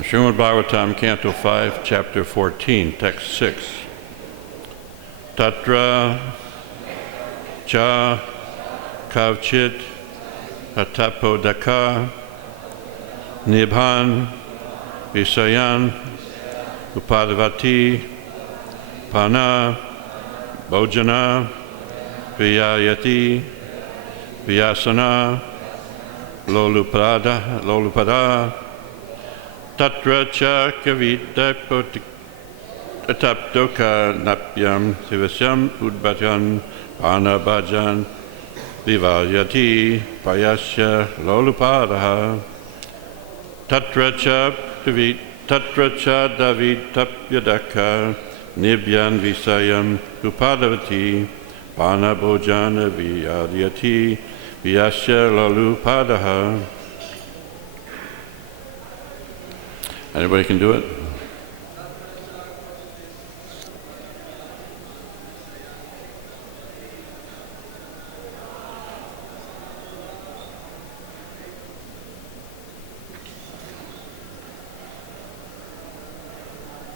Srimad Bhagavatam, Canto 5, Chapter 14, Text 6. Tatra cha kavchit atapodaka nibhan visayan upadavati pana bhojana viyayati vyasana lolupada Tatra cha kavita atapdoka napyam sivasyam udbhatan panabhajan vivayati payasya lolupadaha Tatra cha davitapyadaka nibyan visayam upadavati panabhojana viyayati vyasya lolupadaha. Anybody can do it?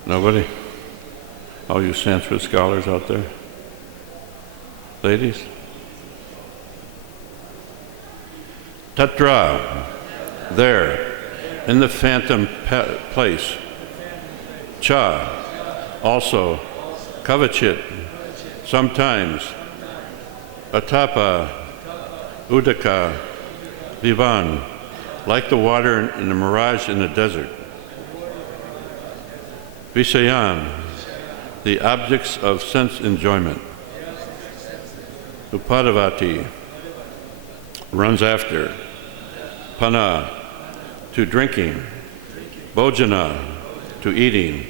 Nobody? All you Sanskrit scholars out there? Ladies? Tatra, there. In the phantom place. Cha, also. Kavachit, sometimes. Atapa, Udaka, Vivan, like the water in the mirage in the desert. Visayan, the objects of sense enjoyment. Upadavati, runs after. Pana, to drinking, bhojana, to eating,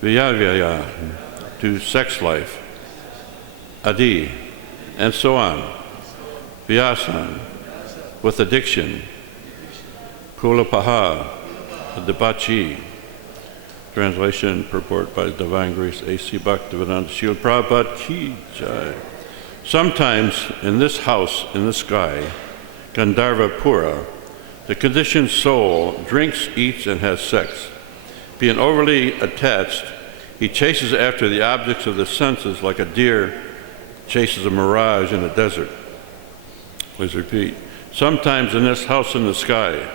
vyavaya, to sex life, adi, and so on, vyasan, with addiction, kulapaha, debachi. Translation and purport by Divine Grace HG.Bhaktishiddhanta Srila Prabhupada Ki Jai. Sometimes in this house in the sky, Gandharva Pura, the conditioned soul drinks, eats, and has sex. Being overly attached, he chases after the objects of the senses like a deer chases a mirage in the desert. Please repeat. Sometimes in this house in the sky,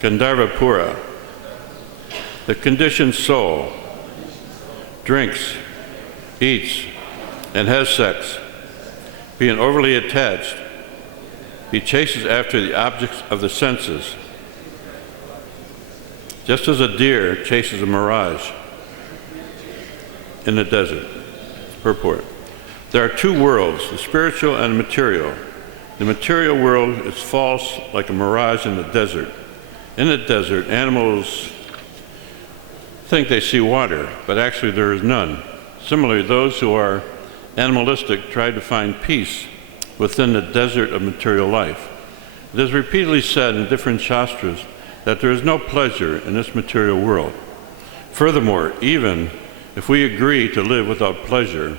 Gandharva Pura, the conditioned soul drinks, eats, and has sex. Being overly attached, he chases after the objects of the senses, just as a deer chases a mirage in the desert. Purport. There are two worlds, the spiritual and the material. The material world is false like a mirage in the desert. In the desert, animals think they see water, but actually there is none. Similarly, those who are animalistic try to find peace within the desert of material life. It is repeatedly said in different shastras that there is no pleasure in this material world. Furthermore, even if we agree to live without pleasure,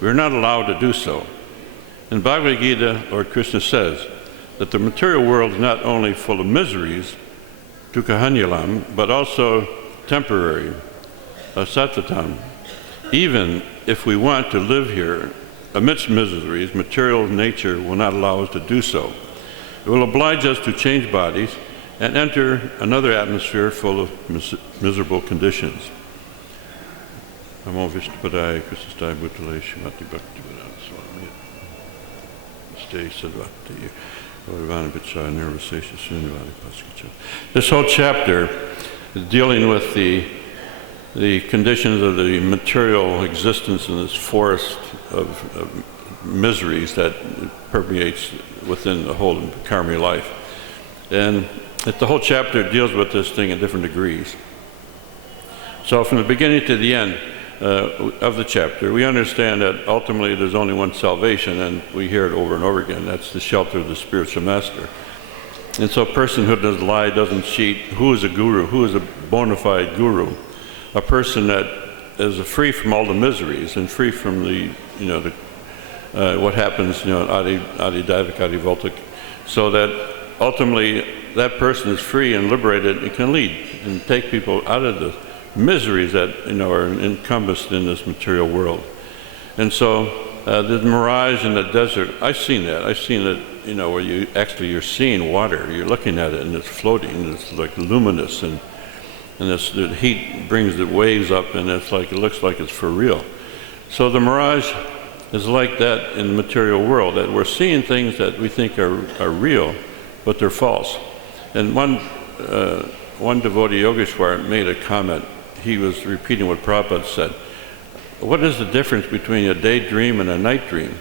we are not allowed to do so. In Bhagavad Gita, Lord Krishna says that the material world is not only full of miseries, dukkhahanyalam, but also temporary, satvatam. Even if we want to live here amidst miseries, material nature will not allow us to do so. It will oblige us to change bodies and enter another atmosphere full of miserable conditions. Namo Vishnupadaya Krishnasthaya Bhutale Shrimati Bhaktivedanta Swami Stay Sadvati Vardhavana Vichaya Nirvasesha Srinivadi Paskacha. This whole chapter is dealing with the conditions of the material existence in this forest of miseries that permeates within the whole karmic life. And the whole chapter deals with this thing in different degrees. So from the beginning to the end of the chapter, we understand that ultimately there's only one salvation, and we hear it over and over again. That's the shelter of the spiritual master. And so a person who doesn't lie, doesn't cheat, who is a guru? Who is a bona fide guru? A person that is free from all the miseries and free from the, what happens, Adi Daivik, Adi Voltic, so that ultimately that person is free and liberated and can lead and take people out of the miseries that are encompassed in this material world. And so the mirage in the desert, I've seen that. I've seen it, where you're seeing water. You're looking at it and it's floating. And it's like luminous, and the heat brings the waves up, and it looks like it's for real. So the mirage is like that in the material world, that we're seeing things that we think are real, but they're false. And one devotee, Yogeshwar, made a comment. He was repeating what Prabhupada said. What is the difference between a daydream and a night dream?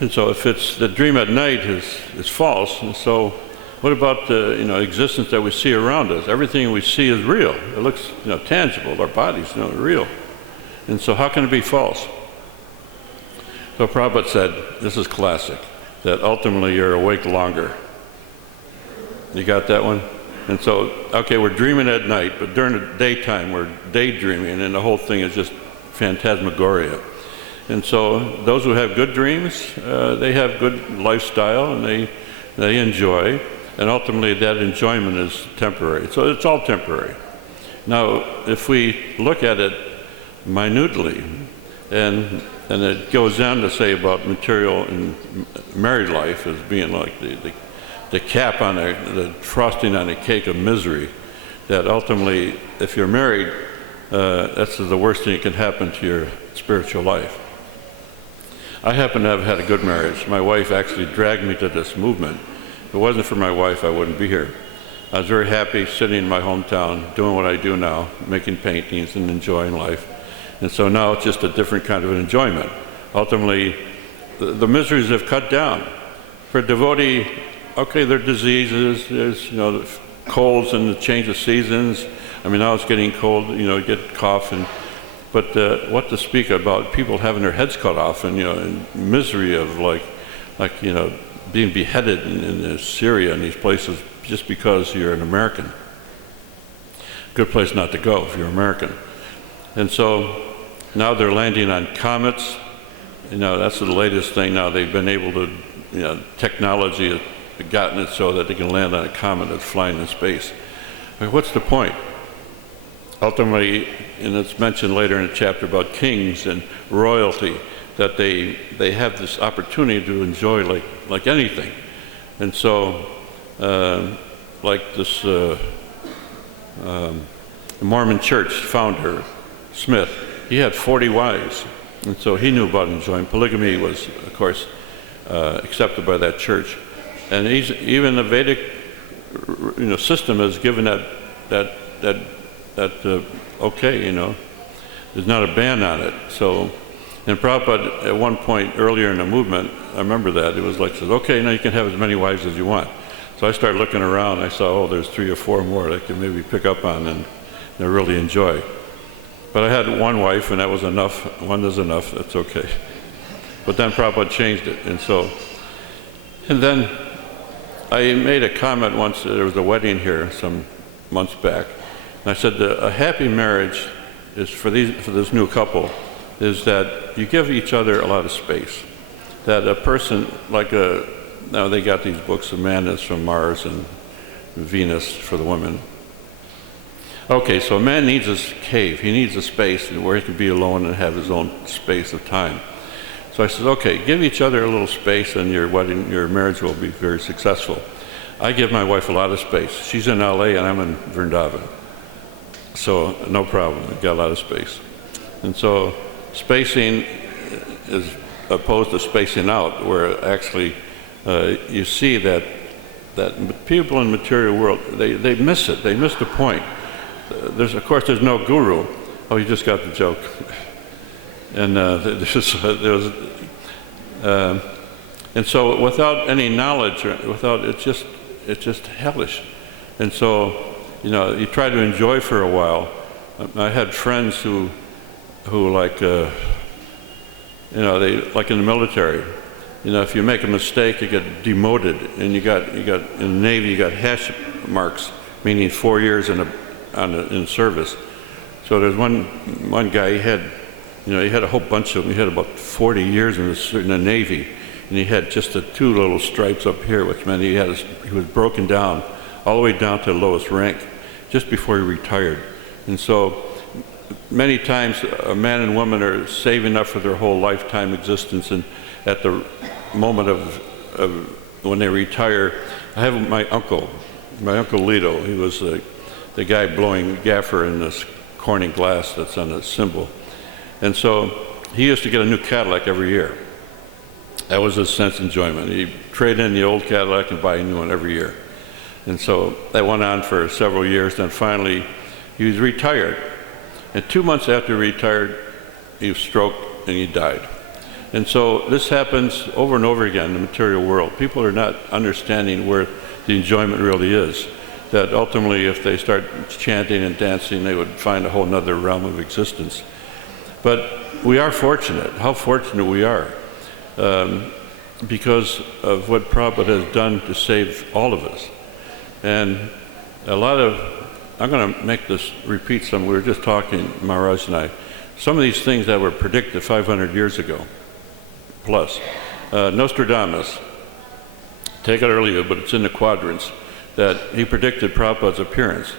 And so if it's the dream at night is false, and so what about the existence that we see around us? Everything we see is real. It looks tangible. Our bodies are real. And so how can it be false? So Prabhupada said, this is classic, that ultimately you're awake longer. You got that one? And so, okay, we're dreaming at night, but during the daytime we're daydreaming, and the whole thing is just phantasmagoria. And so those who have good dreams, they have good lifestyle, and they enjoy, and ultimately that enjoyment is temporary. So it's all temporary. Now, if we look at it minutely, and it goes on to say about material and married life as being like the cap on the frosting on a cake of misery, that ultimately, if you're married, that's the worst thing that can happen to your spiritual life. I happen to have had a good marriage. My wife actually dragged me to this movement. If it wasn't for my wife, I wouldn't be here. I was very happy sitting in my hometown, doing what I do now, making paintings and enjoying life. And so now it's just a different kind of an enjoyment. Ultimately, the miseries have cut down. For a devotee, okay, there are diseases, there's the colds and the change of seasons. I mean, now it's getting cold, you get cough, but what to speak about people having their heads cut off, and and misery of being beheaded in Syria and these places just because you're an American. Good place not to go if you're American. And so now they're landing on comets. That's the latest thing now. They've been able to, technology has gotten it so that they can land on a comet that's flying in space. I mean, what's the point? Ultimately, and it's mentioned later in the chapter about kings and royalty, that they have this opportunity to enjoy like anything. And so, like this Mormon church founder, Smith, he had 40 wives, and so he knew about enjoying. Polygamy was, of course, accepted by that church, and even the Vedic, system has given that okay. There's not a ban on it. So, and Prabhupada at one point earlier in the movement, I remember that it was like, says, okay, now you can have as many wives as you want. So I started looking around. I saw, there's 3 or 4 more that I can maybe pick up on and really enjoy. But I had one wife, and that was enough. One is enough, that's okay. But then Prabhupada changed it, and then I made a comment once. There was a wedding here some months back, and I said that a happy marriage is for this new couple is that you give each other a lot of space. That a person now they got these books, A Man is from Mars and Venus for the women. Okay, so a man needs a cave. He needs a space where he can be alone and have his own space of time. So I said, okay, give each other a little space and your marriage will be very successful. I give my wife a lot of space. She's in LA and I'm in Vrindavan. So no problem, we've got a lot of space. And so spacing is opposed to spacing out, where actually you see that people in the material world, they miss it. They miss the point. Of course, there's no guru. Oh, you just got the joke. And and so without any knowledge, it's just hellish. And so, you try to enjoy for a while. I had friends who they like in the military. If you make a mistake, you get demoted, and you got in the Navy, you got hash marks, meaning 4 years in service. So there's one guy, he had a whole bunch of them. He had about 40 years in the Navy. and he had just the two little stripes up here, which meant he was broken down all the way down to the lowest rank just before he retired. And so many times a man and woman are saving up for their whole lifetime existence, and at the moment of when they retire, I have my uncle Lito. He was the guy blowing gaffer in this Corning glass that's on the symbol. And so he used to get a new Cadillac every year. That was his sense of enjoyment. He'd trade in the old Cadillac and buy a new one every year. And so that went on for several years. Then finally, he was retired. And 2 months after he retired, he was stroked and he died. And so this happens over and over again in the material world. People are not understanding where the enjoyment really is. That ultimately, if they start chanting and dancing, they would find a whole nother realm of existence. But we are fortunate. How fortunate we are. Because of what Prabhupada has done to save all of us. And I'm going to make this repeat some, we were just talking, Maharaj and I, some of these things that were predicted 500 years ago, plus. Nostradamus, take it or leave it, but it's in the quadrants, that he predicted Prabhupada's appearance.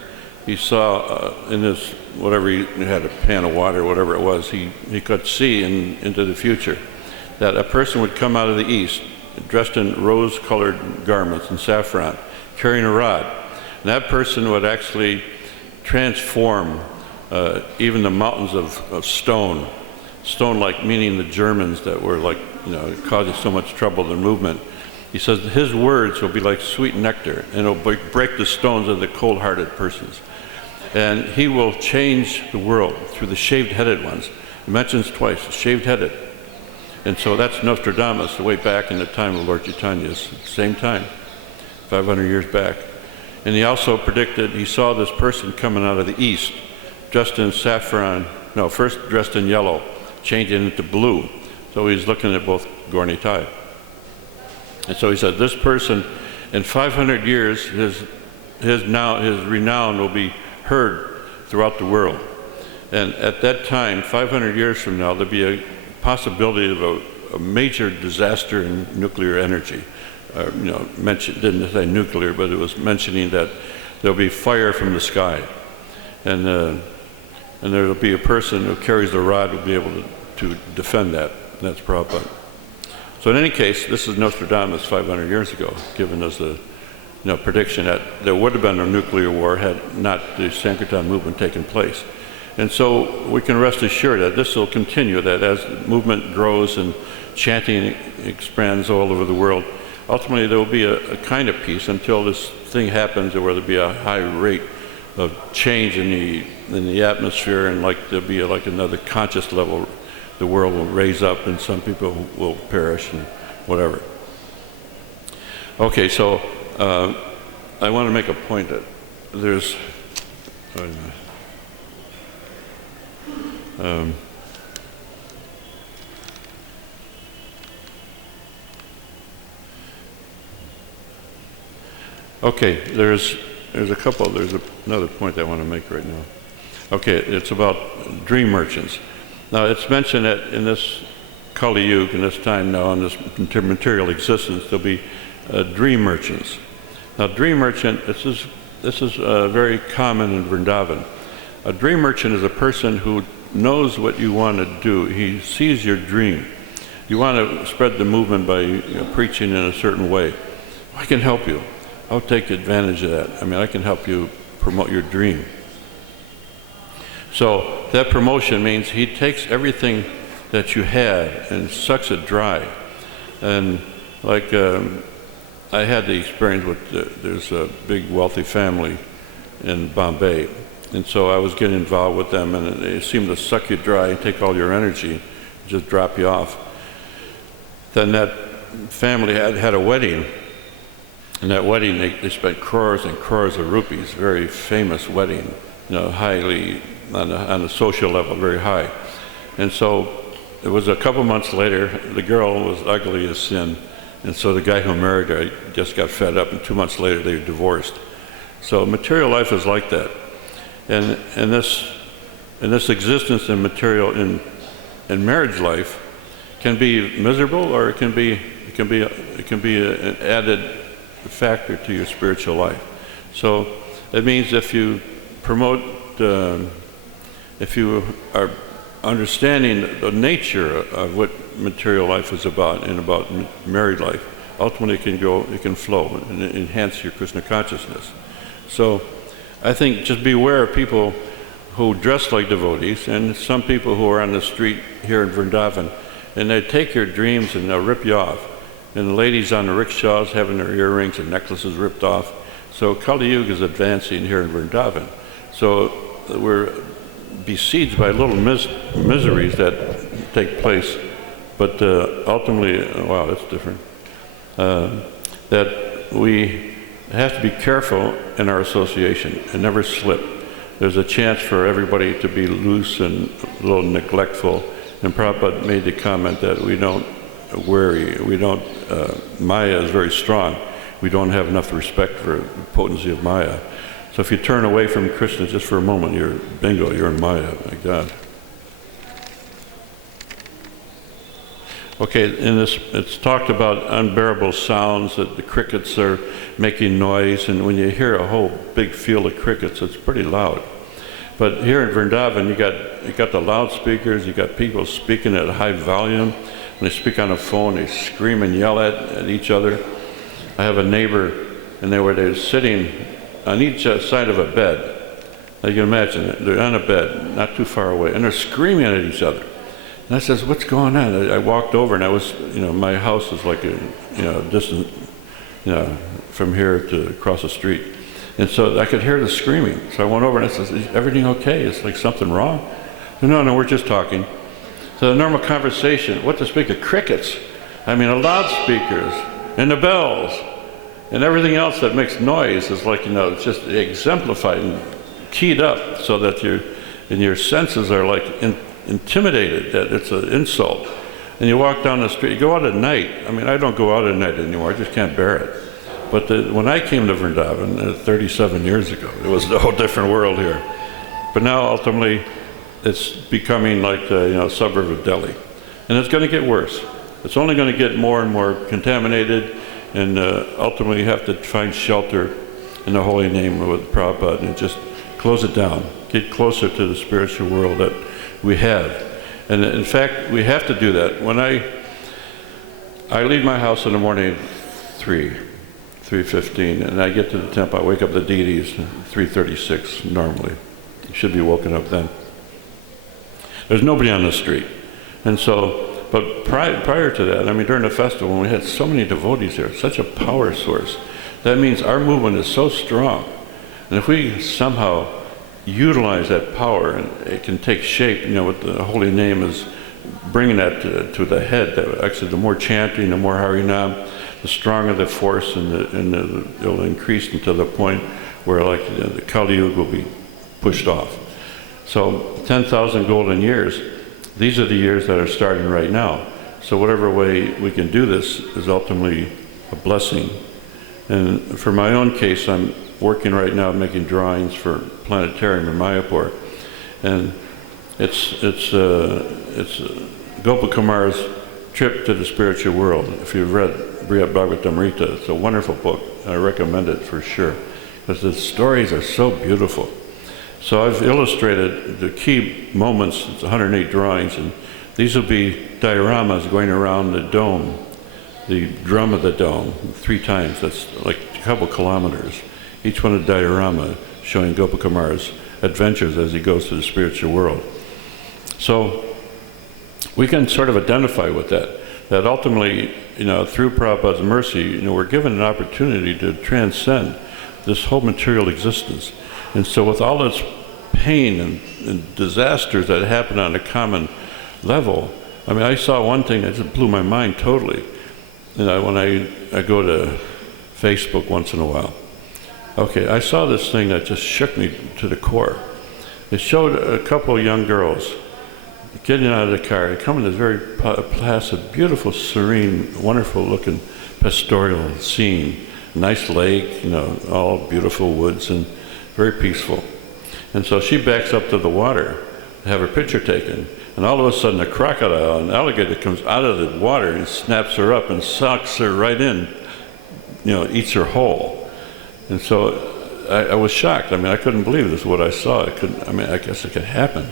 He saw in his, whatever he had a pan of water, whatever it was, he could see into the future that a person would come out of the east dressed in rose-colored garments and saffron, carrying a rod. And that person would actually transform even the mountains of stone. Stone-like, meaning the Germans that were like, causing so much trouble in movement. He says his words will be like sweet nectar, and it'll break the stones of the cold-hearted persons. And he will change the world through the shaved-headed ones. He mentions twice, shaved-headed. And so that's Nostradamus, way back in the time of Lord Chaitanya, same time, 500 years back. And he also predicted, he saw this person coming out of the east, dressed in first dressed in yellow, changing into blue. So he's looking at both Gaur Nitai. And so he said, this person, in 500 years, his renown will be heard throughout the world. And at that time, 500 years from now, there'll be a possibility of a major disaster in nuclear energy. Didn't say nuclear, but it was mentioning that there'll be fire from the sky. And there'll be a person who carries the rod will be able to defend that. And that's Prabhupada. So in any case, this is Nostradamus 500 years ago, giving us the prediction that there would have been a nuclear war had not the Sankirtan movement taken place. And so we can rest assured that this will continue, that as the movement grows and chanting expands all over the world, ultimately there will be a kind of peace until this thing happens where there'll be a high rate of change in the atmosphere, and there'll be like another conscious level. The world will raise up and some people will perish and whatever. Okay, so I want to make a point that there's okay, there's another point I want to make right now. Okay, it's about dream merchants. Now, it's mentioned that in this Kali Yuga, in this time now, in this material existence, there'll be dream merchants. Now, dream merchant, this is very common in Vrindavan. A dream merchant is a person who knows what you want to do. He sees your dream. You want to spread the movement by preaching in a certain way. I can help you. I'll take advantage of that. I can help you promote your dream. So that promotion means he takes everything that you had and sucks it dry. And I had the experience with, there's a big wealthy family in Bombay. And so I was getting involved with them, and they seemed to suck you dry and take all your energy, just drop you off. Then that family had a wedding. And that wedding, they spent crores and crores of rupees, very famous wedding, highly, on a social level, very high. And so it was a couple months later, the girl was ugly as sin, and so the guy who married her just got fed up, and 2 months later they divorced. So material life is like that. And this existence in material, in marriage life, can be miserable or it can be can be an added factor to your spiritual life. So it means if you promote, if you are understanding the nature of what material life is about and about married life, ultimately it can flow and enhance your Krishna consciousness. So I think just beware of people who dress like devotees, and some people who are on the street here in Vrindavan, and they take your dreams and they'll rip you off. And the ladies on the rickshaws having their earrings and necklaces ripped off. So Kali Yuga is advancing here in Vrindavan. So we're besieged by little miseries that take place, but ultimately, wow, that's different. That we have to be careful in our association and never slip. There's a chance for everybody to be loose and a little neglectful. And Prabhupada made the comment that we don't worry, Maya is very strong. We don't have enough respect for the potency of Maya. So if you turn away from Krishna just for a moment, you're in Maya, my God. Okay, in this, it's talked about unbearable sounds, that the crickets are making noise, and when you hear a whole big field of crickets, it's pretty loud. But here in Vrindavan, you got the loudspeakers, you got people speaking at a high volume. When they speak on the phone, they scream and yell at each other. I have a neighbor, and they're sitting on each side of a bed. You can imagine, they're on a bed, not too far away, and they're screaming at each other. And I says, what's going on? I walked over, and I was, my house is like a distant, from here to across the street. And so I could hear the screaming. So I went over and I said, is everything okay? Is like something wrong? No, we're just talking. So the normal conversation, what to speak of? Crickets. I mean, the loudspeakers and the bells and everything else that makes noise is like, it's just exemplified and keyed up so that your senses are like intimidated, that it's an insult. And you walk down the street, you go out at night. I mean, I don't go out at night anymore, I just can't bear it. But when I came to Vrindavan 37 years ago, it was a whole different world here. But now ultimately, it's becoming like a suburb of Delhi. And it's going to get worse. It's only going to get more and more contaminated, and ultimately you have to find shelter in the holy name of Prabhupada and just close it down, get closer to the spiritual world that we have. And in fact, we have to do that. When I leave my house in the morning at 3:15, and I get to the temple, I wake up the deities at 3:36 normally. You should be woken up then. There's nobody on the street. And so, but prior to that, I mean, during the festival, when we had so many devotees there, such a power source, that means our movement is so strong. And if we somehow utilize that power, and it can take shape, what the holy name is bringing that to the head, that actually the more chanting, the more Harinam, the stronger the force, and it'll increase until the point where the Kali Yuga will be pushed off. So 10,000 golden years, these are the years that are starting right now. So whatever way we can do this is ultimately a blessing. And for my own case, I'm working right now making drawings for planetarium in Mayapur. And it's Gopikumar's Trip to the Spiritual World. If you've read Bhagavatamrita, it's a wonderful book. I recommend it for sure, because the stories are so beautiful. So I've illustrated the key moments. It's 108 drawings, and these will be dioramas going around the dome, the drum of the dome, 3 times. That's like a couple kilometers. Each one a diorama showing Gopikumar's adventures as he goes to the spiritual world. So we can sort of identify with that ultimately, through Prabhupada's mercy, we're given an opportunity to transcend this whole material existence. And so with all its pain and disasters that happen on a common level, I mean, I saw one thing that just blew my mind totally. When I go to Facebook once in a while. Okay, I saw this thing that just shook me to the core. It showed a couple of young girls getting out of the car. They come in this very placid, beautiful, serene, wonderful-looking pastoral scene. Nice lake, all beautiful woods, and very peaceful. And so she backs up to the water. to have her picture taken. And all of a sudden, a crocodile, an alligator, comes out of the water and snaps her up and sucks her right in, eats her whole. And so I was shocked. I mean, I couldn't believe this is what I saw. I guess it could happen.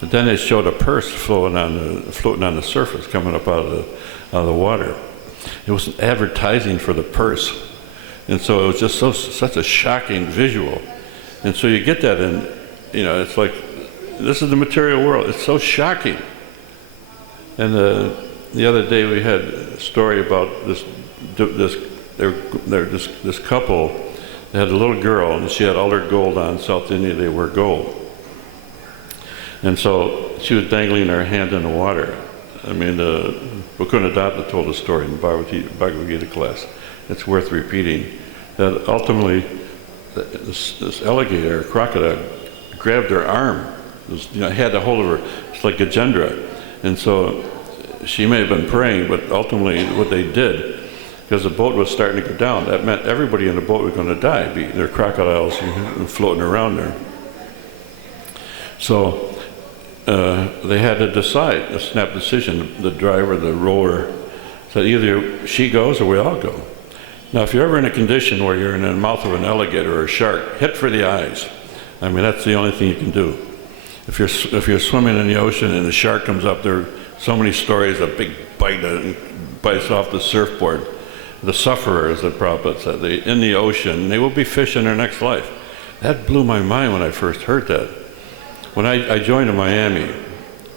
But then they showed a purse floating on the surface, coming up out of the water. It was advertising for the purse. And so it was just such a shocking visual. And so you get that, and it's like, this is the material world. It's so shocking. And the other day we had a story about this couple. They had a little girl, and she had all her gold on. In South India, they wear gold. And so she was dangling her hand in the water. I mean, Bhaktishiddhanta told a story in the Bhagavad Gita class. It's worth repeating. That ultimately, this alligator, or crocodile, grabbed her arm. Had a hold of her. It's like Gajendra. And so she may have been praying, but ultimately what they did, because the boat was starting to go down, that meant everybody in the boat was going to die. There are crocodiles floating around there. So they had to decide, a snap decision. The driver, the rower, said either she goes or we all go. Now, if you're ever in a condition where you're in the mouth of an alligator or a shark, hit for the eyes. I mean, that's the only thing you can do. If you're swimming in the ocean and the shark comes up, there are so many stories, a big bite bites off the surfboard. The sufferers, the Prabhupada said, in the ocean, they will be fish in their next life. That blew my mind when I first heard that. When I joined in Miami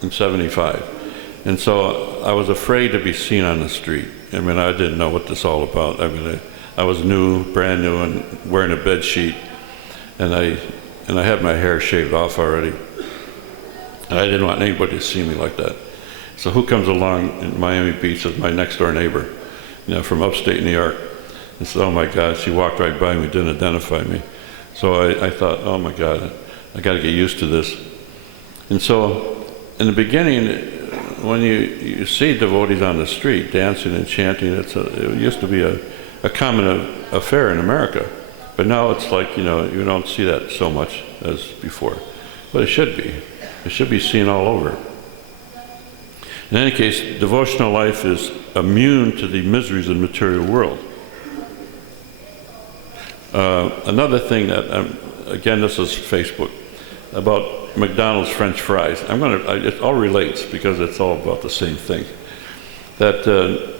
in '75, and so I was afraid to be seen on the street. I mean, I didn't know what this is all about. I mean, I was brand new, and wearing a bed sheet, and I had my hair shaved off already. And I didn't want anybody to see me like that. So who comes along in Miami Beach as my next door neighbor, from upstate New York? And said, oh my God, she walked right by me, didn't identify me. So I thought, oh my God, I got to get used to this. And so in the beginning, when you see devotees on the street dancing and chanting, it used to be a common affair in America. But now it's like, you don't see that so much as before. But it should be. It should be seen all over. In any case, devotional life is immune to the miseries of the material world. Another thing that, again, this is Facebook, about McDonald's French fries. It all relates because it's all about the same thing. That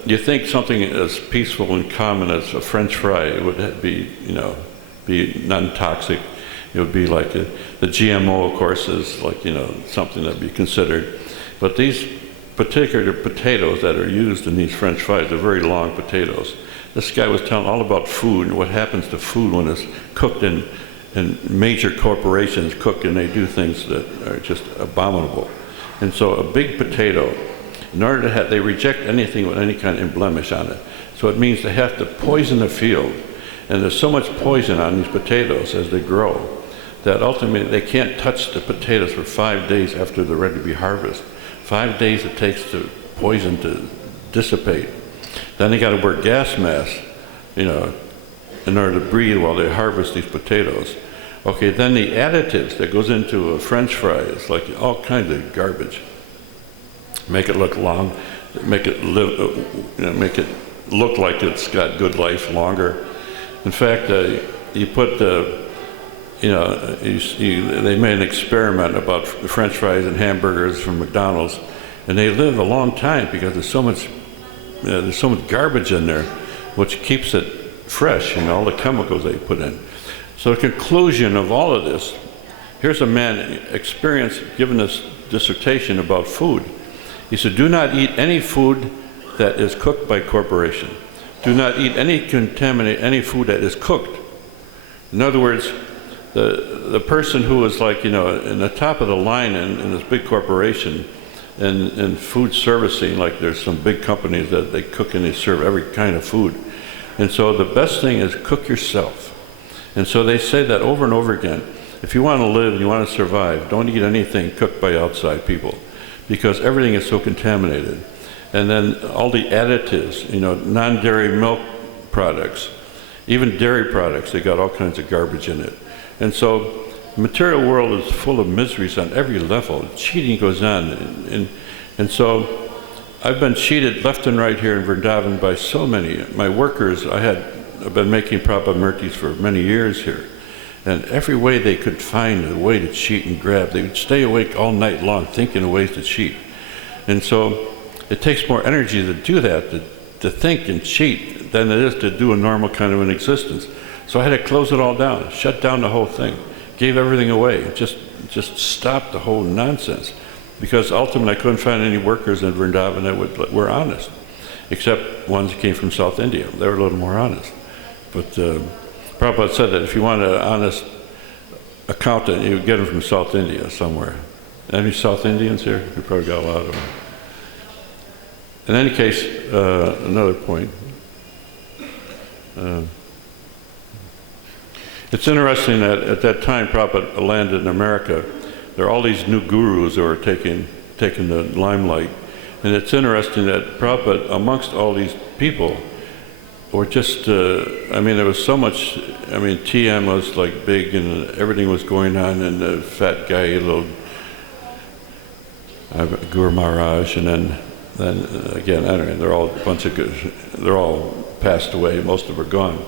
you think something as peaceful and common as a French fry would be non-toxic. It would be like the GMO, of course, is like, something that'd be considered. But these particular potatoes that are used in these French fries are very long potatoes. This guy was telling all about food and what happens to food when it's cooked in major corporations cook, and they do things that are just abominable. And so a big potato, in order to they reject anything with any kind of blemish on it. So it means they have to poison the field. And there's so much poison on these potatoes as they grow that ultimately they can't touch the potatoes for 5 days after they're ready to be harvested. 5 days it takes the poison to dissipate. Then they got to wear gas masks, in order to breathe while they harvest these potatoes. Okay, then the additives that goes into a French fry is like all kinds of garbage. Make it look long, make it look like it's got good life longer. In fact, you put they made an experiment about French fries and hamburgers from McDonald's, and they live a long time because there's so much garbage in there, which keeps it fresh, all the chemicals they put in. So the conclusion of all of this, here's a man giving this dissertation about food. He said, do not eat any food that is cooked by corporation. Do not eat any food that is cooked. In other words, the person who is like, in the top of the line in this big corporation in food servicing, like there's some big companies that they cook and they serve every kind of food. And so the best thing is cook yourself. And so they say that over and over again. If you want to live and you want to survive, don't eat anything cooked by outside people, because everything is so contaminated. And then all the additives, non-dairy milk products, even dairy products, they got all kinds of garbage in it. And so the material world is full of miseries on every level. Cheating goes on. And so I've been cheated left and right here in Vrindavan by so many. My workers, I've been making Prabhupada murtis for many years here. And every way they could find a way to cheat and grab, they would stay awake all night long thinking of ways to cheat. And so it takes more energy to do that, to think and cheat, than it is to do a normal kind of an existence. So I had to close it all down, shut down the whole thing, gave everything away, just stopped the whole nonsense. Because ultimately I couldn't find any workers in Vrindavan that were honest, except ones that came from South India. They were a little more honest. But Prabhupada said that if you want an honest accountant, you get them from South India somewhere. Any South Indians here? We probably got a lot of them. In any case, another point. It's interesting that at that time Prabhupada landed in America, there are all these new gurus who are taking the limelight. And it's interesting that Prabhupada, amongst all these people, or just, there was so much, TM was like big and everything was going on, and the fat guy, little Guru Maharaj, and then again, I don't know, they're all a bunch of good, they're all passed away, most of them are gone.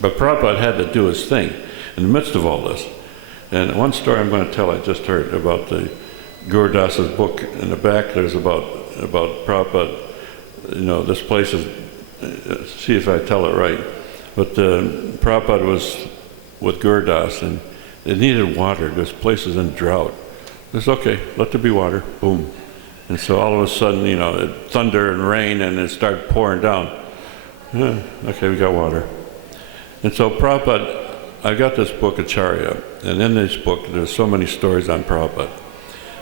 But Prabhupada had to do his thing in the midst of all this. And one story I'm going to tell, I just heard about the Guru Das's book. In the back there's about Prabhupada, this place is, see if I tell it right, but Prabhupada was with Guru Das and it needed water. This place is in drought. He said, okay, let there be water, boom. And so all of a sudden, it thunder and rain and it started pouring down. Yeah, okay, we got water. And so Prabhupada, I got this book, Acharya, and in this book there's so many stories on Prabhupada.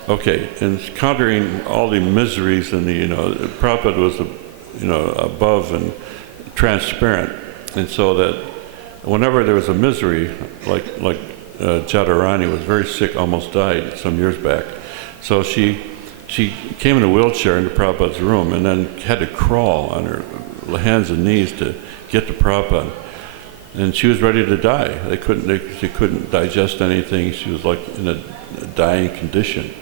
Okay, and countering all the miseries and Prabhupada was above and transparent, and so that whenever there was a misery, like Jadharani was very sick, almost died some years back. So she came in a wheelchair into Prabhupada's room and then had to crawl on her hands and knees to get to Prabhupada. And she was ready to die. She couldn't digest anything. She was like in a dying condition.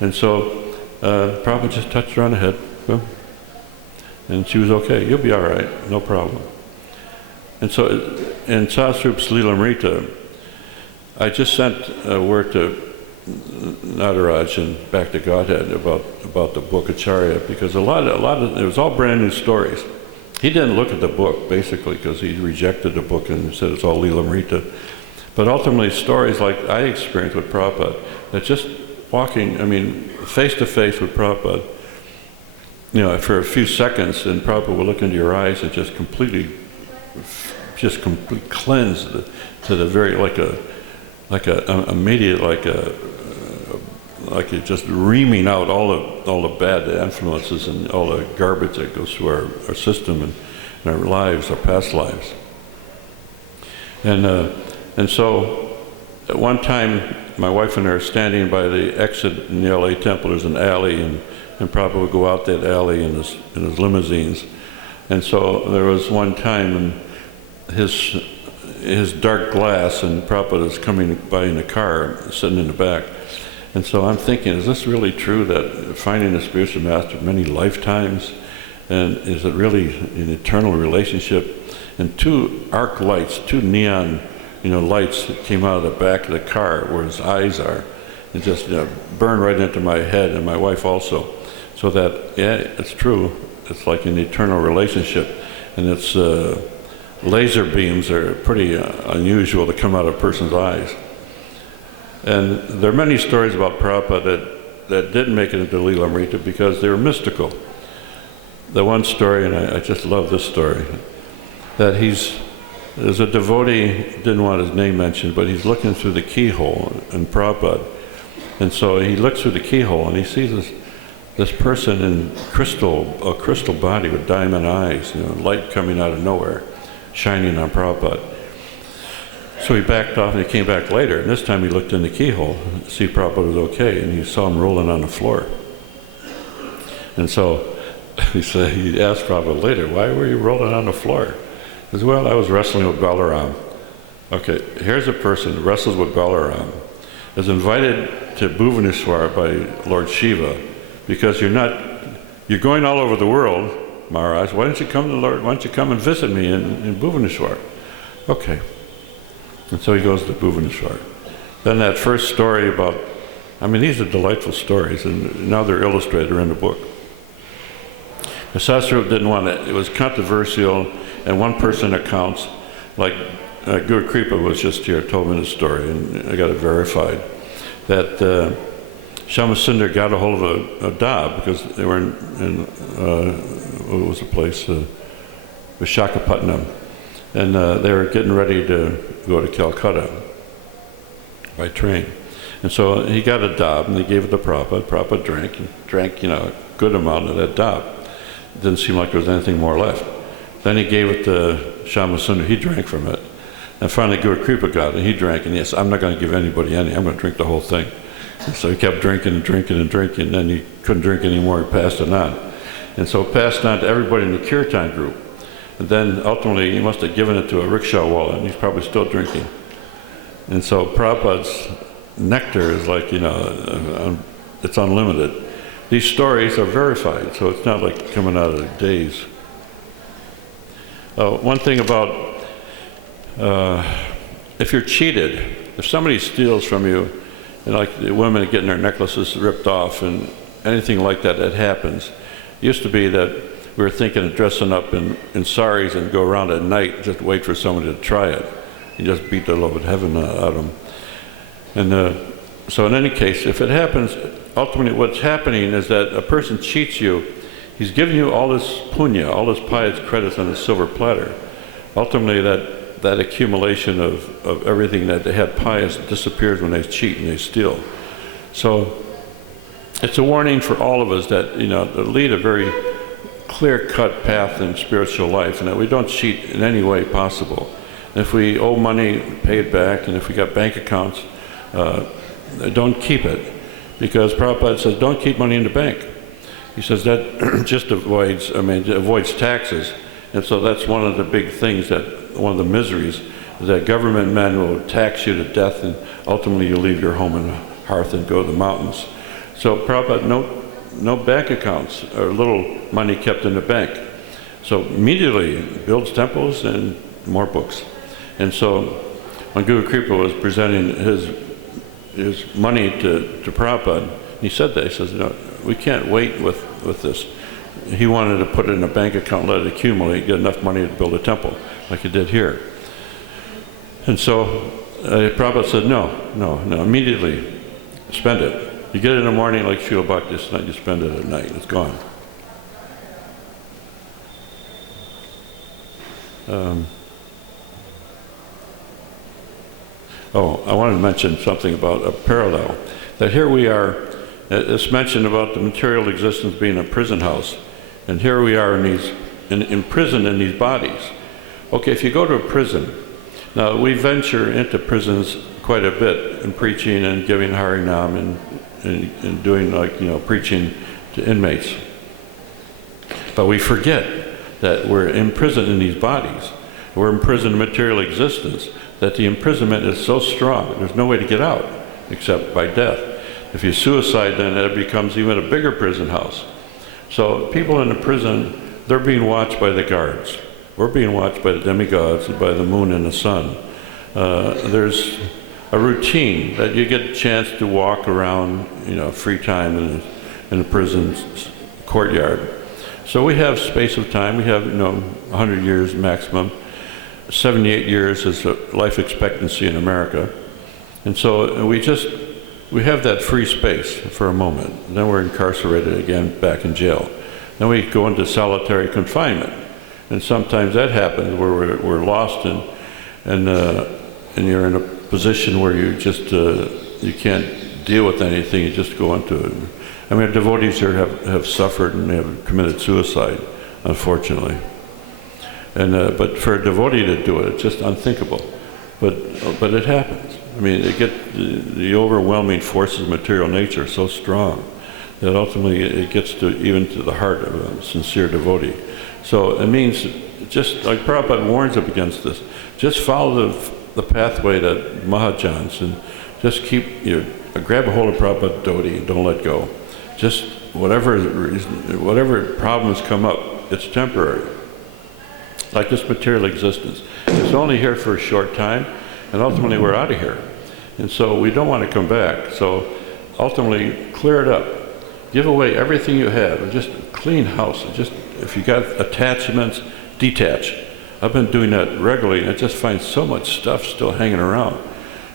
And so Prabhupada just touched her on the head. And she was okay. You'll be all right. No problem. And so in Sasrup's Lilamrita, I just sent word to Nataraj and back to Godhead about the book Acharya, because a lot of it was all brand new stories. He didn't look at the book basically because he rejected the book and said it's all Lilamrita. But ultimately stories like I experienced with Prabhupada, that just walking, face to face with Prabhupada, for a few seconds, and Prabhupada will look into your eyes and just completely cleanse to the very, like it just reaming out all the bad influences and all the garbage that goes through our system and our lives, our past lives. And so at one time, my wife and I are standing by the exit in the LA temple. There's an alley, and Prabhupada would go out that alley in his limousines. And so there was one time, and his dark glass, and Prabhupada is coming by in the car, sitting in the back. And so I'm thinking, is this really true, that finding a spiritual master many lifetimes, and is it really an eternal relationship? And two arc lights, two neon, lights that came out of the back of the car where his eyes are, and just burned right into my head, and my wife also. So that, yeah, it's true. It's like an eternal relationship, and it's laser beams are pretty unusual to come out of a person's eyes. And there are many stories about Prabhupada that didn't make it into Lilamrita because they were mystical. The one story, and I just love this story, that there's a devotee, didn't want his name mentioned, but he's looking through the keyhole in Prabhupada. And so he looks through the keyhole and he sees this person in a crystal body with diamond eyes, light coming out of nowhere, shining on Prabhupada. So he backed off and he came back later, and this time he looked in the keyhole to see Prabhupada was okay, and he saw him rolling on the floor. And so he asked Prabhupada later, why were you rolling on the floor? He says, well, I was wrestling with Balaram. Okay, here's a person who wrestles with Balaram, is invited to Bhuvaneshwar by Lord Shiva, because you're going all over the world, Maharaj. Why don't you come to Lord? Why don't you come and visit me in Bhuvaneshwar? Okay. And so he goes to Bhuvaneshwar. Then that first story about, I mean, these are delightful stories, and now they're illustrated in the book. The Sasrup didn't want it. It was controversial, and one person accounts, like Guru Kripa was just here, told me the story, and I got it verified, that Shamasundar got a hold of a dab, because they were in what was the place? Visakhapatnam. And they were getting ready to go to Calcutta by train. And so he got a dab, and he gave it to Prabhupada. Prabhupada drank, a good amount of that dab. It didn't seem like there was anything more left. Then he gave it to Shamasundar. He drank from it. And finally Guru Kripa got it, and he drank, and he said, I'm not going to give anybody any. I'm going to drink the whole thing. And so he kept drinking and drinking and drinking, and then he couldn't drink anymore. He passed it on. And so passed on to everybody in the Kirtan group. And then ultimately he must have given it to a rickshaw wallet, and he's probably still drinking. And so Prabhupada's nectar is like, it's unlimited. These stories are verified, so it's not like coming out of the days. One thing about, if you're cheated, if somebody steals from you, and like the women getting their necklaces ripped off and anything like that, that happens. It used to be that we were thinking of dressing up in saris and go around at night, just wait for somebody to try it. You just beat the living heaven out of them. And so in any case, if it happens, ultimately what's happening is that a person cheats you. He's giving you all this punya, all this pious credits on a silver platter. Ultimately that accumulation of everything that they had pious disappears when they cheat and they steal. So it's a warning for all of us that, to lead a very clear-cut path in spiritual life, and that we don't cheat in any way possible. And if we owe money, pay it back, and if we got bank accounts, don't keep it. Because Prabhupada says, don't keep money in the bank. He says that just avoids taxes. And so that's one of the big things, one of the miseries, is that government men will tax you to death, and ultimately you leave your home and hearth and go to the mountains. So Prabhupada, no bank accounts or little money kept in the bank. So immediately builds temples and more books. And so when Guru Kripa was presenting his money to Prabhupada, he said that, he says, we can't wait with this. He wanted to put it in a bank account, let it accumulate, get enough money to build a temple, like he did here. And so Prabhupada said, no, immediately spend it. You get it in the morning like HG.Bhaktishiddhanta, you spend it at night, it's gone. I wanted to mention something about a parallel. That here we are, it's mentioned about the material existence being a prison house, and here we are imprisoned in these bodies. Okay, if you go to a prison, now we venture into prisons quite a bit in preaching and giving Harinam and doing preaching to inmates. But we forget that we're imprisoned in these bodies. We're imprisoned in material existence, that the imprisonment is so strong, there's no way to get out except by death. If you suicide, then it becomes even a bigger prison house. So people in the prison, they're being watched by the guards. We're being watched by the demigods, by the moon and the sun. There's a routine that you get a chance to walk around, free time in the prison's courtyard. So we have space of time. We have, 100 years maximum. 78 years is life expectancy in America. And so we have that free space for a moment. Then we're incarcerated again, back in jail. Then we go into solitary confinement. And sometimes that happens where we're lost and you're in a position where you just, you can't deal with anything, you just go into it. I mean, devotees here have suffered and have committed suicide, unfortunately. And but for a devotee to do it, it's just unthinkable. But it happens. I mean, the overwhelming forces of material nature are so strong that ultimately it gets even to the heart of a sincere devotee. So it means, just like Prabhupada warns up against this, just follow the pathway that Mahajans, and just keep, grab a hold of Prabhupada Dhoti and don't let go. Just whatever problems come up, it's temporary. Like this material existence. It's only here for a short time, and ultimately we're out of here. And so we don't want to come back. So ultimately, clear it up. Give away everything you have, and just clean house. Just, if you got attachments, detach. I've been doing that regularly, and I just find so much stuff still hanging around.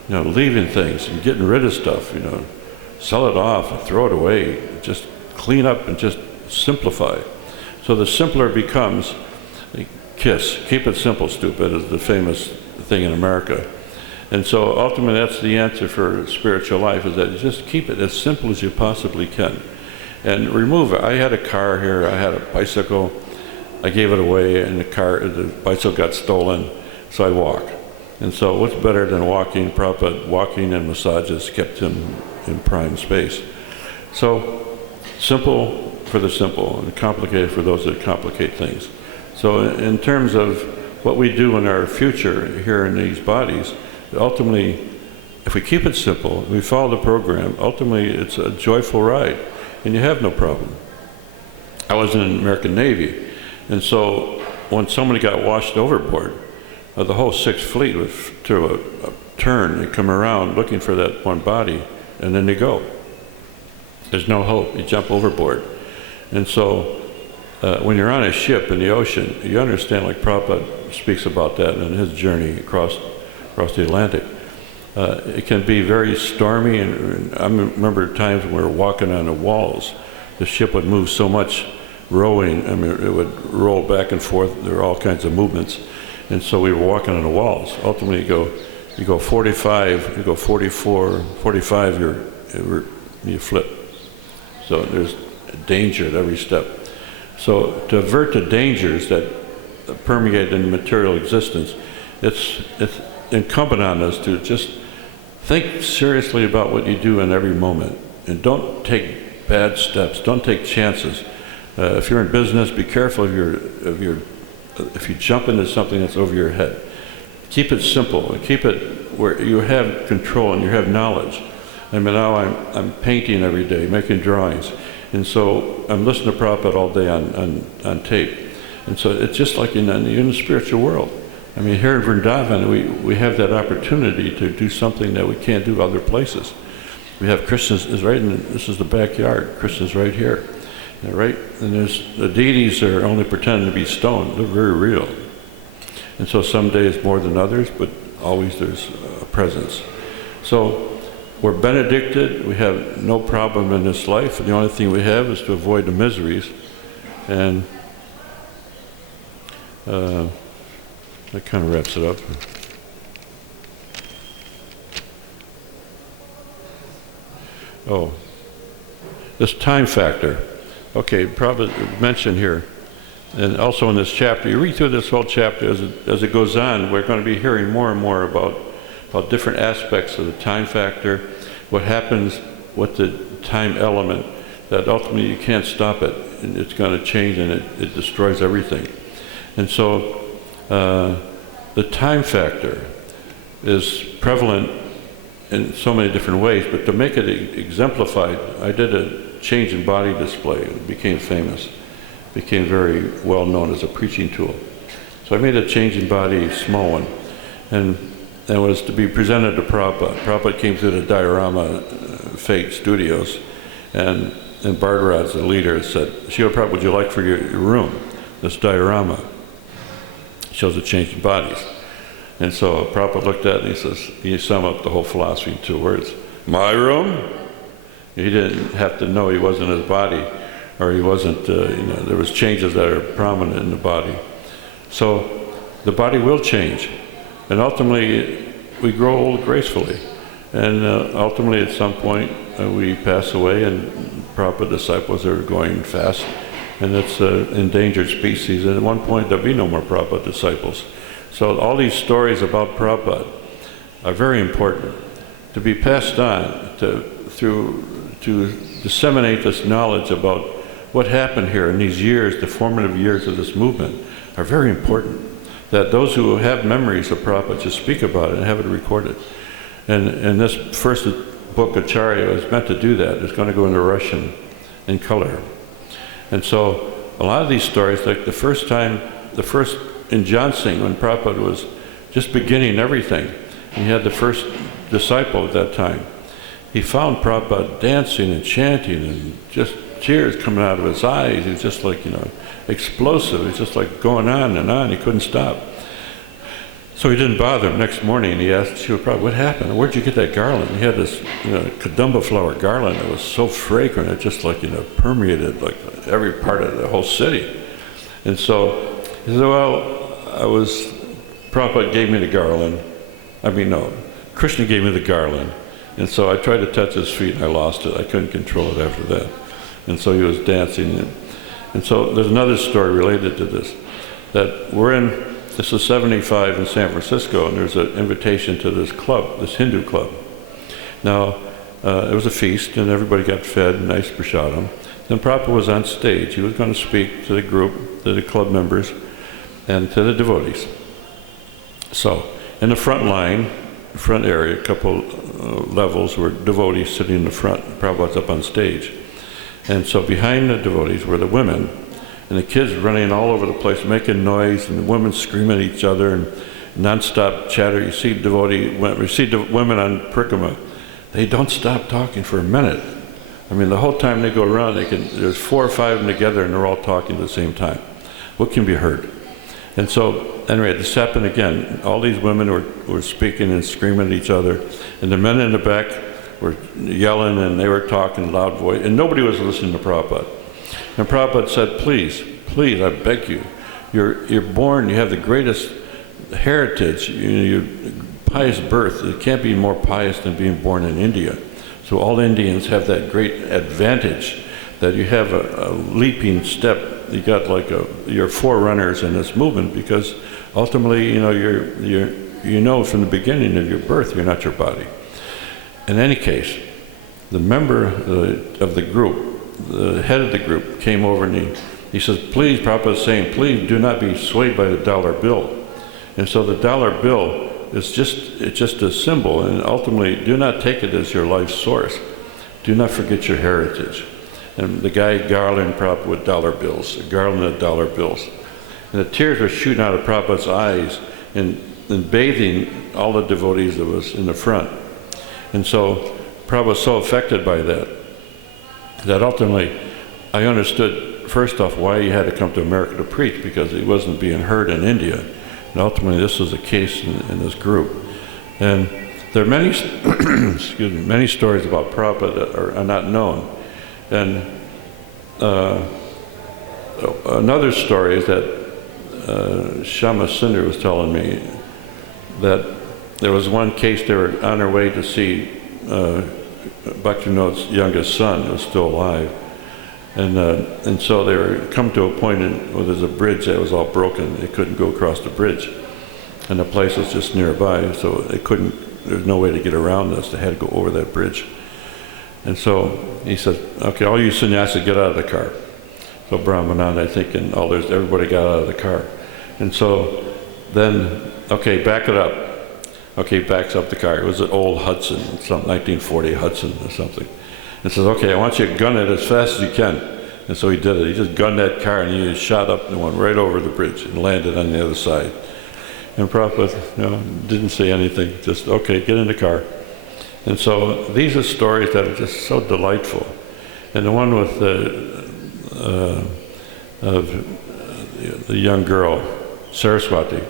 Leaving things and getting rid of stuff, sell it off and throw it away. Just clean up and just simplify. So the simpler it becomes, KISS, keep it simple, stupid, is the famous thing in America. And so ultimately that's the answer for spiritual life, is that you just keep it as simple as you possibly can. And remove it. I had a car here, I had a bicycle, I gave it away, and the bicycle got stolen, so I walk. And so what's better than walking? Prabhupada walking and massages kept him in prime space. So simple for the simple, and complicated for those that complicate things. So in terms of what we do in our future here in these bodies, ultimately, if we keep it simple, we follow the program, ultimately it's a joyful ride, and you have no problem. I was in the American Navy, and so when somebody got washed overboard, the whole Sixth Fleet would do a turn and come around looking for that one body, and then they go. There's no hope. You jump overboard. And so when you're on a ship in the ocean, you understand, like Prabhupada speaks about that in his journey across the Atlantic. It can be very stormy, and I remember times when we were walking on the walls. The ship would move so much, rowing, it would roll back and forth. There were all kinds of movements. And so we were walking on the walls. Ultimately, you go 45, you go 44, 45, you flip. So there's danger at every step. So to avert the dangers that permeate in material existence, it's incumbent on us to just think seriously about what you do in every moment, and don't take bad steps. Don't take chances. If you're in business, be careful if you jump into something that's over your head. Keep it simple. Keep it where you have control and you have knowledge. Now I'm painting every day, making drawings, and so I'm listening to Prabhupada all day on tape. And so it's just like in the spiritual world. Here in Vrindavan, we have that opportunity to do something that we can't do other places. We have Krishna's is right this is the backyard. Krishna's right here. Right? And the deities are only pretending to be stone. They're very real. And so some days more than others, but always there's a presence. So we're benedicted. We have no problem in this life. And the only thing we have is to avoid the miseries. And that kind of wraps it up. Oh, this time factor. Okay, probably mentioned here, and also in this chapter, you read through this whole chapter as it goes on, we're going to be hearing more and more about different aspects of the time factor, what happens with the time element, that ultimately you can't stop it, and it's going to change, and it destroys everything. And so the time factor is prevalent in so many different ways, but to make it exemplified, I did a change in body display. It became famous, became very well known as a preaching tool. So I made a change in body, small one, and it was to be presented to Prabhupada. Prabhupada came through the Diorama Fate Studios, and Bhardaraj, the leader, said, "Srila Prabhupada, would you like for your room this diorama? It shows a change in bodies." And so Prabhupada looked at it and he says, "You sum up the whole philosophy in 2 words. My room?" He didn't have to know he wasn't his body, or he wasn't, there was changes that are prominent in the body. So the body will change, and ultimately we grow old gracefully. And ultimately at some point we pass away, and Prabhupada disciples are going fast, and it's an endangered species, and at one point there'll be no more Prabhupada disciples. So all these stories about Prabhupada are very important to be passed on to disseminate this knowledge about what happened here in these years. The formative years of this movement are very important. that those who have memories of Prabhupada just speak about it and have it recorded. And this first book, Acharya, is meant to do that. It's going to go into Russian in color. And so a lot of these stories, like the first in Jansing, when Prabhupada was just beginning everything, he had the first disciple at that time. He found Prabhupada dancing and chanting and just tears coming out of his eyes. He was just like, explosive. He was just like going on and on. He couldn't stop. So he didn't bother him. Next morning he asked Srila Prabhupada, what happened? Where'd you get that garland? He had this kadamba flower garland that was so fragrant, it just like, permeated like every part of the whole city. And so he said, well, Prabhupada gave me the garland. Krishna gave me the garland. And so I tried to touch his feet and I lost it. I couldn't control it after that. And so he was dancing. And so there's another story related to this, that this is 75 in San Francisco, and there's an invitation to this club, this Hindu club. Now, it was a feast, and everybody got fed, nice prasadam. Then Prabhupada was on stage. He was going to speak to the group, to the club members, and to the devotees. So, in the front line, front area, a couple levels were devotees sitting in the front. Prabhupada's up on stage. And so behind the devotees were the women, and the kids running all over the place, making noise, and the women screaming at each other, and non-stop chatter. You see the women on Parikrama, they don't stop talking for a minute. The whole time they go around, there's 4 or 5 of them together, and they're all talking at the same time. What can be heard? And so, anyway, this happened again. All these women were speaking and screaming at each other, and the men in the back were yelling, and they were talking loud voice, and nobody was listening to Prabhupada. And Prabhupada said, please, I beg you, you're born, you have the greatest heritage, your pious birth. It can't be more pious than being born in India. So all Indians have that great advantage that you have a leaping step. You got like you're forerunners in this movement, because ultimately, you're from the beginning of your birth, you're not your body. In any case, the member of the group, the head of the group, came over and he says, please, Prabhupada is saying, please do not be swayed by the dollar bill. And so the dollar bill is just a symbol, and ultimately do not take it as your life source. Do not forget your heritage. And the guy garlanded Prabhupada with dollar bills, a garland of dollar bills. And the tears were shooting out of Prabhupada's eyes and bathing all the devotees that was in the front. And so Prabhupada was so affected by that ultimately I understood, first off, why he had to come to America to preach, because he wasn't being heard in India. And ultimately this was the case in this group. And there are many, many stories about Prabhupada that are not known. And another story is that Shama Sundar was telling me that there was one case, they were on their way to see Bhaktivinoda's youngest son, who was still alive. And so they were come to a point where there's a bridge that was all broken. They couldn't go across the bridge. And the place was just nearby, so there's no way to get around this. They had to go over that bridge. And so he said, okay, all you sannyasis, get out of the car. So Brahmananda, I think, and everybody got out of the car. And so then, okay, back it up. Okay, backs up the car. It was an old Hudson, some 1940 Hudson or something. And says, okay, I want you to gun it as fast as you can. And so he did it. He just gunned that car, and he just shot up and went right over the bridge and landed on the other side. And Prabhupada, didn't say anything, just, okay, get in the car. And so these are stories that are just so delightful. And the one with the young girl, Saraswati.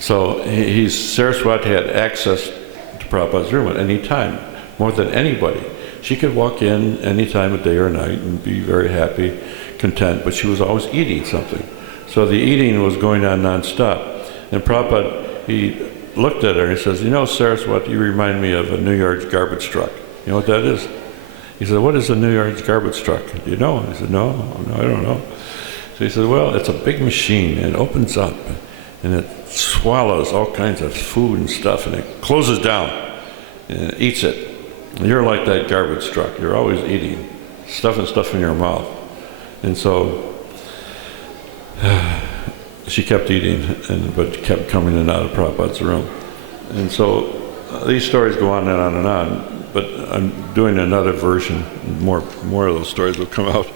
So Saraswati had access to Prabhupada's room at any time, more than anybody. She could walk in any time of day or night and be very happy, content, but she was always eating something. So the eating was going on nonstop. And Prabhupada, he looked at her and he says, Saraswati, you remind me of a New Year's garbage truck. You know what that is? He said, what is a New Year's garbage truck? Do you know? He said, no, I don't know. So he said, well, it's a big machine, and it opens up, and it swallows all kinds of food and stuff, and it closes down, and it eats it. And you're like that garbage truck. You're always eating, stuff in your mouth. And so she kept eating, but kept coming in and out of Prabhupada's room. And so these stories go on and on and on, but I'm doing another version. More of those stories will come out.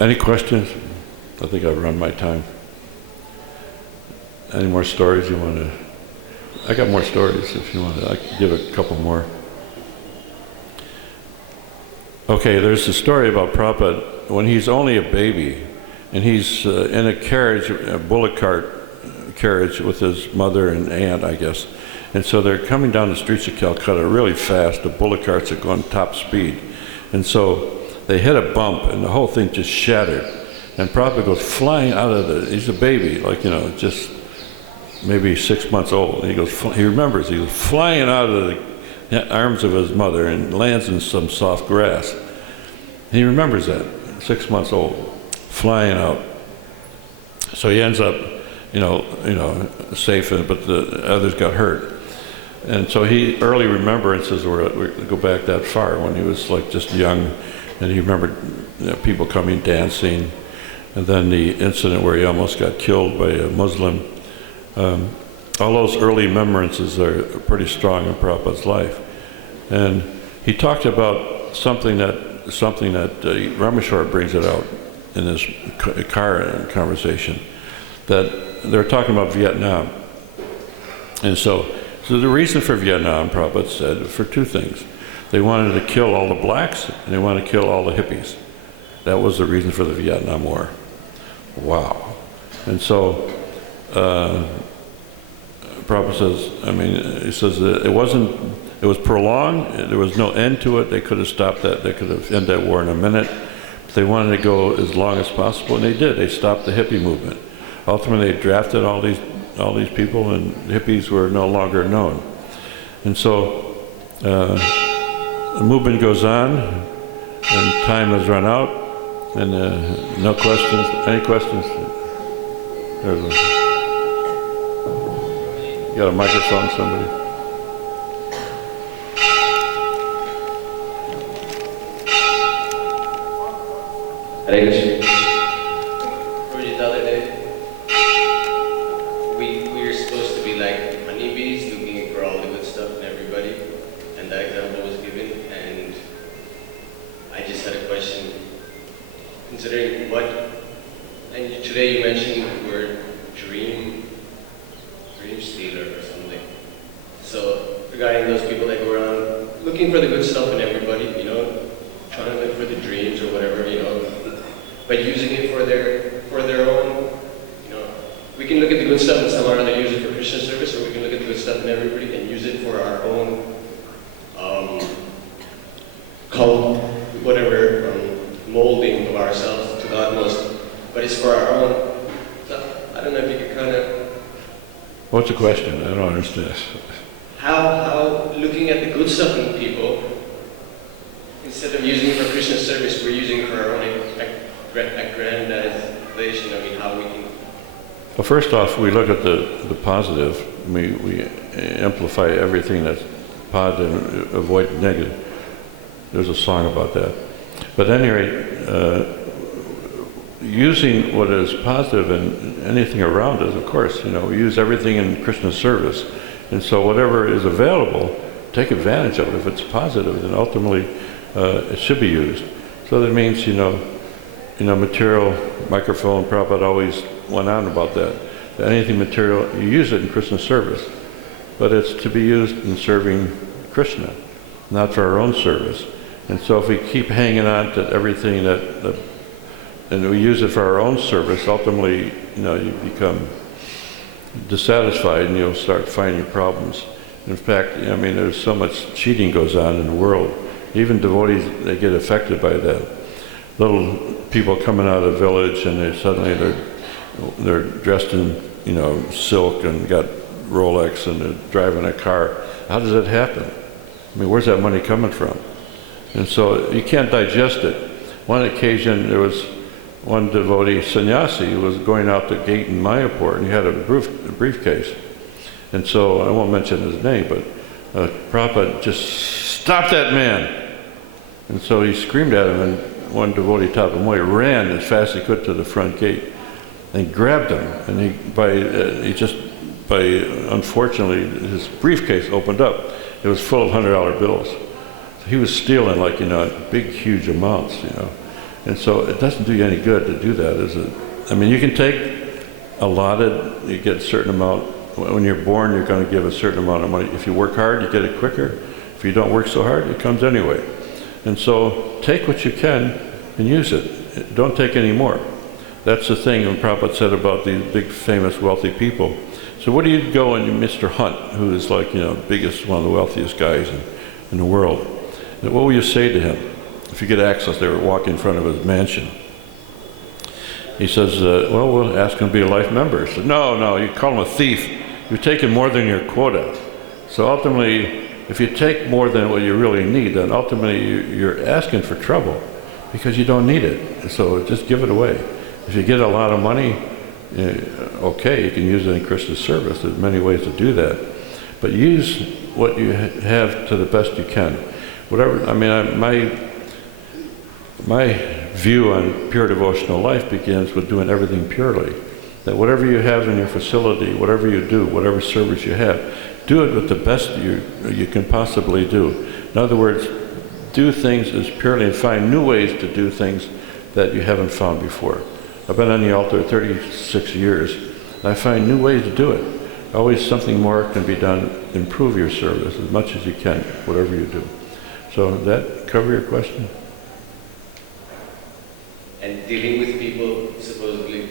Any questions? I think I've run my time. Any more stories you want to? I got more stories if you want to. I can give a couple more. Okay, there's a story about Prabhupada when he's only a baby, and he's in a carriage, a bullock cart carriage with his mother and aunt, I guess. And so they're coming down the streets of Calcutta really fast. The bullock carts are going top speed. And so they hit a bump, and the whole thing just shattered. And Prabhupada goes flying out of he's a baby, like, just maybe 6 months old. And he remembers, he goes flying out of the arms of his mother and lands in some soft grass. And he remembers that, 6 months old, flying out. So he ends up, safe, but the others got hurt. And so early remembrances we go back that far when he was like just young, and he remembered people coming dancing, and then the incident where he almost got killed by a Muslim. All those early remembrances are pretty strong in Prabhupada's life. And he talked about something that Rameshwar brings it out in this car conversation, that they're talking about Vietnam. And so the reason for Vietnam, Prabhupada said, for two things. They wanted to kill all the blacks, and they wanted to kill all the hippies. That was the reason for the Vietnam War. Wow. And so Prabhupada says, he says that it was prolonged, there was no end to it. They could have stopped that, they could have ended that war in a minute. But they wanted to go as long as possible, and they did. They stopped the hippie movement. Ultimately, they drafted all these people, and hippies were no longer known. And so the movement goes on, and time has run out, and no questions. Any questions? You got a microphone, somebody? Hare Krishna. Guruji, the other day, we were supposed to be like honeybees looking for all the good stuff in everybody, and that example was given, and I just had a question. Considering today you mentioned the word dream stealer or something. So regarding those people that go around looking for the good stuff in everybody, trying to look for the dreams or whatever, but using it for their own, we can look at the good stuff in someone and use it for Krishna service, or we can look at the good stuff in everybody and use it for our own molding of ourselves to the utmost, but it's for our own. So I don't know if you could kind of. What's the question? I don't understand. How looking at the good stuff in people, instead of using it for Krishna service, we're using it for our own aggrandization. How we can. Well, first off, we look at the positive. We amplify everything that's positive and avoid negative. There's a song about that. But at any rate, using what is positive in anything around us, of course, we use everything in Krishna's service. And so whatever is available, take advantage of it. If it's positive, then ultimately it should be used. So that means, material, microphone, Prabhupada always went on about that. Anything material, you use it in Krishna's service. But it's to be used in serving Krishna, not for our own service. And so if we keep hanging on to everything and we use it for our own service, ultimately, you become dissatisfied and you'll start finding problems. In fact, there's so much cheating goes on in the world. Even devotees, they get affected by that. Little people coming out of the village and they're dressed in, silk and got Rolex and they're driving a car. How does that happen? Where's that money coming from? And so you can't digest it. One occasion, there was one devotee, sannyasi, who was going out the gate in Mayapur, and he had a briefcase. And so, I won't mention his name, but Prabhupada, just stop that man. And so he screamed at him, and one devotee, Tapamoy, ran as fast as he could to the front gate and grabbed him. And unfortunately, his briefcase opened up. It was full of $100 bills. So he was stealing big, huge amounts, And so it doesn't do you any good to do that, is it? I mean, you can take you get a certain amount. When you're born, you're going to give a certain amount of money. If you work hard, you get it quicker. If you don't work so hard, it comes anyway. And so take what you can and use it. Don't take any more. That's the thing when Prabhupada said about these big, famous, wealthy people. So what do you go and Mr. Hunt, who is biggest, one of the wealthiest guys in the world? And what will you say to him? If you get access, they were walking in front of his mansion. He says, well, we'll ask him to be a life member. He said, no, you call him a thief. You've taken more than your quota. So ultimately, if you take more than what you really need, then ultimately you're asking for trouble because you don't need it. So just give it away. If you get a lot of money, okay, you can use it in Krishna's service. There's many ways to do that. But use what you have to the best you can. My view on pure devotional life begins with doing everything purely. That whatever you have in your facility, whatever you do, whatever service you have, do it with the best you can possibly do. In other words, do things as purely and find new ways to do things that you haven't found before. I've been on the altar 36 years, and I find new ways to do it. Always something more can be done. Improve your service as much as you can, whatever you do. So does that cover your question? And dealing with people supposedly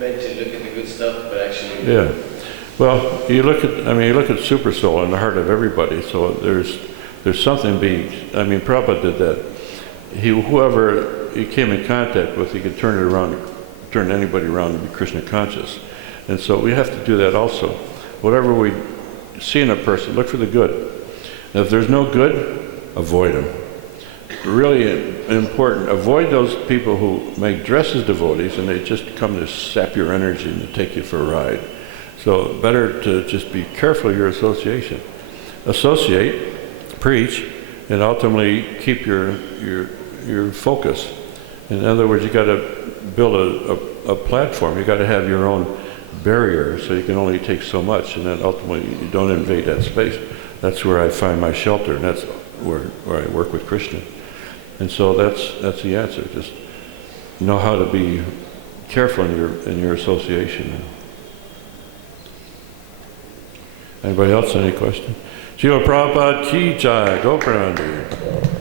meant to look at the good stuff, but actually... Yeah. Well, you look at Super Soul in the heart of everybody, so there's something Prabhupada did that. Whoever he came in contact with, he could turn anybody around to be Krishna conscious. And so we have to do that also. Whatever we see in a person, look for the good. And if there's no good, avoid them. Really important, avoid those people who make dress as devotees and they just come to sap your energy and to take you for a ride. So better to just be careful of your association. Associate, preach, and ultimately keep your focus. In other words, you got to build a platform. You got to have your own barrier, so you can only take so much, and then ultimately you don't invade that space. That's where I find my shelter, and that's where I work with Krishna. And so that's the answer. Just know how to be careful in your association. Anybody else? Any question? Srila Prabhupada ki jai. Go Prabhupada.